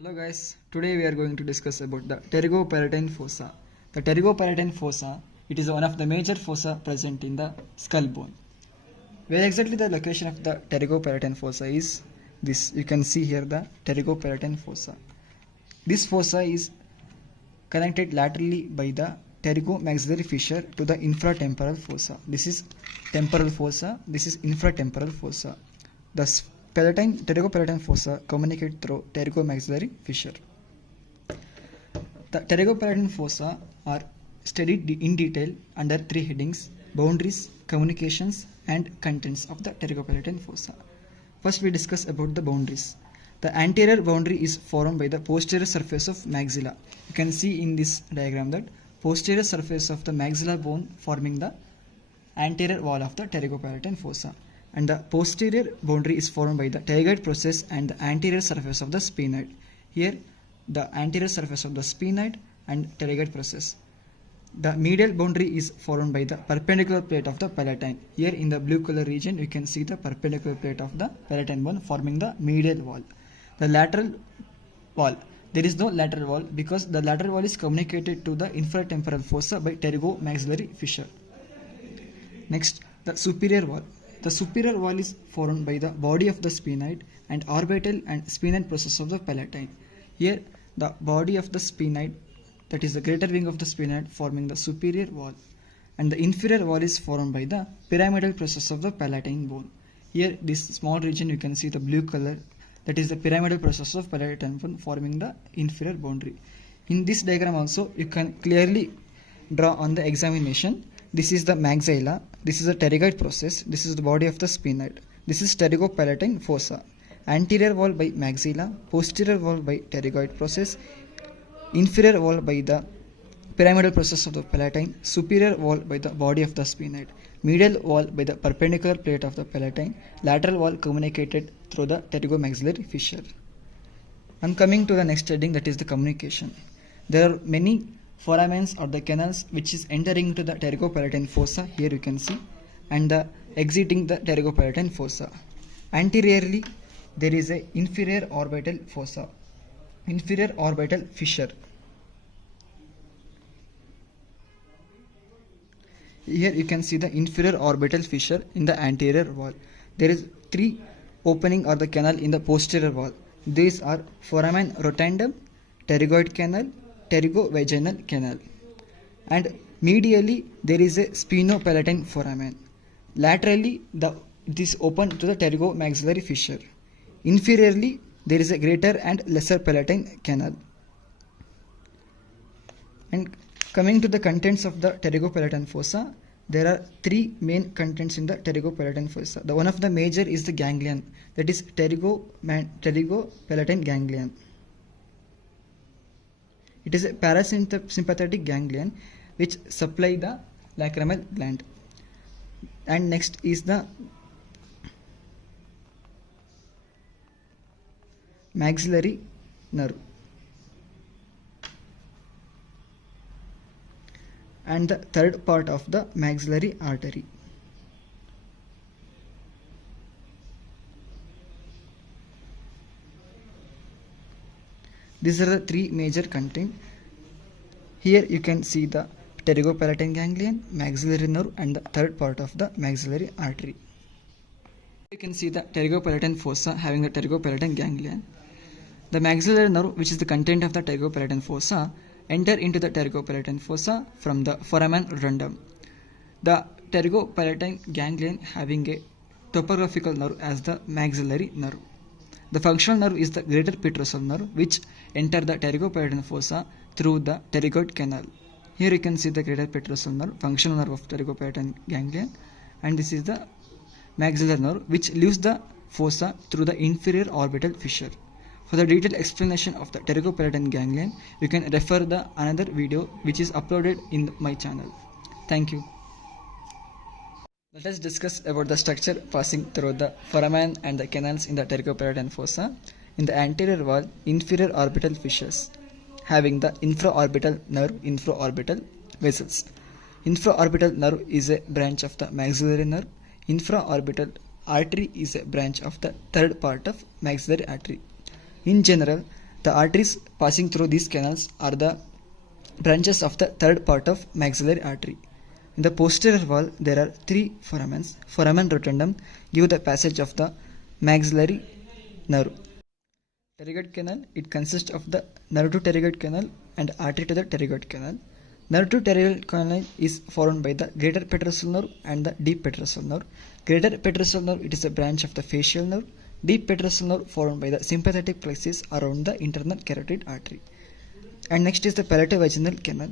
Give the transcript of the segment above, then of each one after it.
Hello guys, today we are going to discuss about the Pterygopalatine fossa. The Pterygopalatine fossa, it is one of the major fossa present in the skull bone. Where exactly the location of the Pterygopalatine fossa is this. You can see here the Pterygopalatine fossa. This fossa is connected laterally by the pterygomaxillary fissure to the infratemporal fossa. This is temporal fossa, this is infratemporal fossa. The pterygopalatine fossa communicate through pterygomaxillary fissure. The pterygopalatine fossa are studied in detail under three headings: boundaries, communications, and contents of the pterygopalatine fossa. First, we discuss about the boundaries. The anterior boundary is formed by the posterior surface of maxilla. You can see in this diagram that posterior surface of the maxilla bone forming the anterior wall of the pterygopalatine fossa, and the posterior boundary is formed by the pterygoid process and the anterior surface of the sphenoid. Here the anterior surface of the sphenoid and pterygoid process. The medial boundary is formed by the perpendicular plate of the palatine. Here in the blue color region you can see the perpendicular plate of the palatine bone forming the medial wall. The lateral wall. There is no lateral wall because the lateral wall is communicated to the infratemporal fossa by pterygomaxillary fissure. Next, the superior wall. The superior wall is formed by the body of the sphenoid and orbital and sphenoid process of the palatine. Here, the body of the sphenoid, that is the greater wing of the sphenoid, forming the superior wall, and the inferior wall is formed by the pyramidal process of the palatine bone. Here, this small region you can see the blue color, that is the pyramidal process of palatine bone forming the inferior boundary. In this diagram also you can clearly draw on the examination. This is the maxilla, this is the pterygoid process, this is the body of the sphenoid, this is pterygopalatine fossa. Anterior wall by maxilla, posterior wall by pterygoid process, inferior wall by the pyramidal process of the palatine, superior wall by the body of the sphenoid, medial wall by the perpendicular plate of the palatine, lateral wall communicated through the pterygomaxillary fissure. And coming to the next heading, that is the communication. There are many foramens or the canals which is entering into the pterygopalatine fossa, here you can see, and the exiting the pterygopalatine fossa. Anteriorly there is a inferior orbital fossa, inferior orbital fissure. Here you can see the inferior orbital fissure in the anterior wall. There is three opening or the canal in the posterior wall. These are foramen rotundum, pterygoid canal, pterygovaginal canal, and medially there is a sphenopalatine foramen. Laterally this open to the pterygomaxillary fissure. Inferiorly there is a greater and lesser palatine canal. And coming to the contents of the pterygopalatine fossa, there are three main contents in the pterygopalatine fossa. The one of the major is the ganglion, that is pterygopalatine ganglion. It is a parasympathetic ganglion which supply the lacrimal gland. And next is the maxillary nerve. And the third part of the maxillary artery. These are the three major contents. Here you can see the pterygopalatine ganglion, maxillary nerve, and the third part of the maxillary artery. You can see the pterygopalatine fossa having the pterygopalatine ganglion. The maxillary nerve, which is the content of the pterygopalatine fossa, enter into the pterygopalatine fossa from the foramen rotundum. The pterygopalatine ganglion having a topographical nerve as the maxillary nerve. The functional nerve is the greater petrosal nerve which enter the pterygopalatine fossa through the pterygoid canal. Here you can see the greater petrosal nerve, functional nerve of pterygopalatine ganglion, and this is the maxillary nerve which leaves the fossa through the inferior orbital fissure. For the detailed explanation of the pterygopalatine ganglion, you can refer the another video which is uploaded in my channel. Thank you. Let us discuss about the structure passing through the foramen and the canals in the pterygopalatine fossa. In the anterior wall, inferior orbital fissures having the infraorbital nerve, infraorbital vessels. Infraorbital nerve is a branch of the maxillary nerve. Infraorbital artery is a branch of the third part of maxillary artery. In general, The arteries passing through these canals are the branches of the third part of maxillary artery. In the posterior wall, there are three foramens. Foramen rotundum give the passage of the maxillary nerve. Pterygoid canal, it consists of the nerve to pterygoid canal and artery to the pterygoid canal. Nerve to pterygoid canal is formed by the greater petrosal nerve and the deep petrosal nerve. Greater petrosal nerve, it is a branch of the facial nerve. Deep petrosal nerve formed by the sympathetic plexus around the internal carotid artery. And next is the palato-vaginal canal.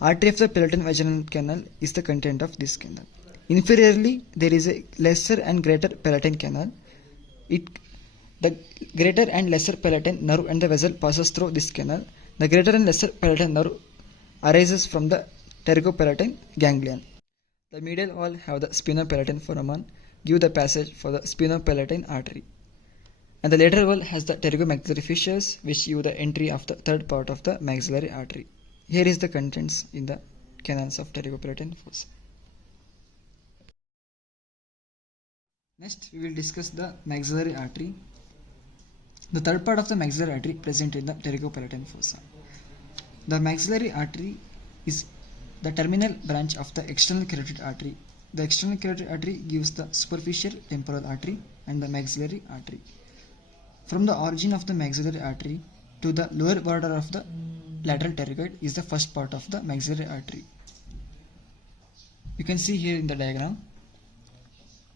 Artery of the palato-vaginal canal is the content of this canal. Inferiorly, there is a lesser and greater palatine canal. The greater and lesser palatine nerve and the vessel passes through this canal. The greater and lesser palatine nerve arises from the pterygopalatine ganglion. The medial wall have the spinopalatine foramen, give the passage for the spinopalatine artery. And the lateral wall has the pterygomaxillary fissures, which give the entry of the third part of the maxillary artery. Here is the contents in the canals of pterygopalatine fossa. Next, we will discuss the maxillary artery. The third part of the maxillary artery present in the pterygopalatine fossa. The maxillary artery is the terminal branch of the external carotid artery. The external carotid artery gives the superficial temporal artery and the maxillary artery. From the origin of the maxillary artery to the lower border of the lateral pterygoid is the first part of the maxillary artery. You can see here in the diagram.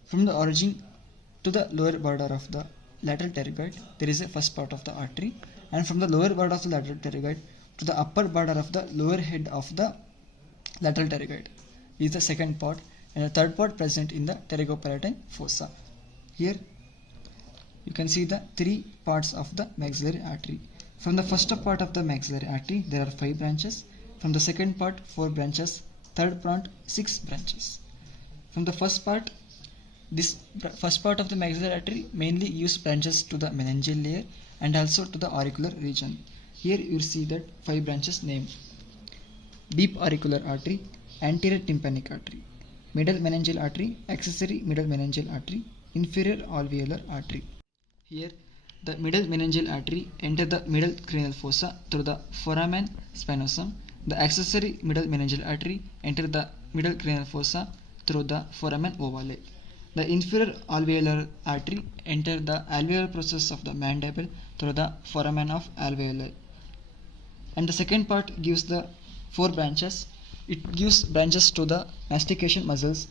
From the origin to the lower border of the lateral pterygoid, there is a first part of the artery, and from the lower border of the lateral pterygoid to the upper border of the lower head of the lateral pterygoid is the second part, and the third part present in the pterygopalatine fossa. Here you can see the three parts of the maxillary artery. From the first part of the maxillary artery, there are 5 branches. From the second part, 4 branches. Third part, 6 branches. From the first part, this first part of the maxillary artery mainly gives branches to the meningeal layer and also to the auricular region. Here you see that 5 branches named: deep auricular artery, anterior tympanic artery, middle meningeal artery, accessory middle meningeal artery, inferior alveolar artery. Here the middle meningeal artery enters the middle cranial fossa through the foramen spinosum. The accessory middle meningeal artery enters the middle cranial fossa through the foramen ovale. The inferior alveolar artery enters the alveolar process of the mandible through the foramen of alveoli. And the second part gives the 4 branches. It gives branches to the mastication muscles.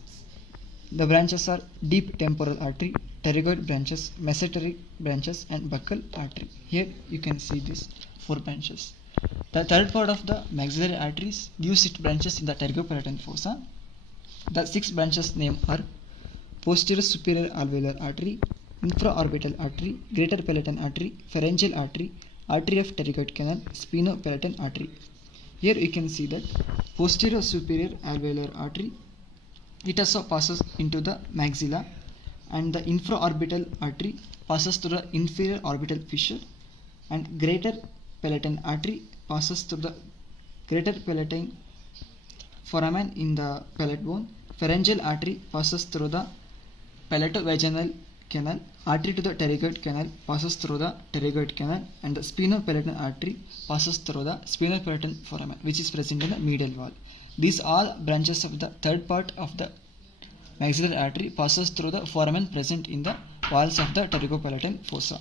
The branches are deep temporal artery, pterygoid branches, mesenteric branches, and buccal artery. Here you can see these 4 branches. The third part of the maxillary arteries gives its branches in the pterygopalatine fossa. The 6 branches named are posterior superior alveolar artery, infraorbital artery, greater palatine artery, pharyngeal artery, artery of pterygoid canal, spinopalatine artery. Here you can see that posterior superior alveolar artery, it also passes into the maxilla, and the infraorbital artery passes through the inferior orbital fissure, and greater palatine artery passes through the greater palatine foramen in the palate bone. Pharyngeal artery passes through the palato-vaginal canal. Artery to the pterygoid canal passes through the pterygoid canal, and the spinopalatine artery passes through the spinopalatine foramen, which is present in the medial wall. These all branches of the third part of the maxillary artery passes through the foramen present in the walls of the pterygopalatine fossa.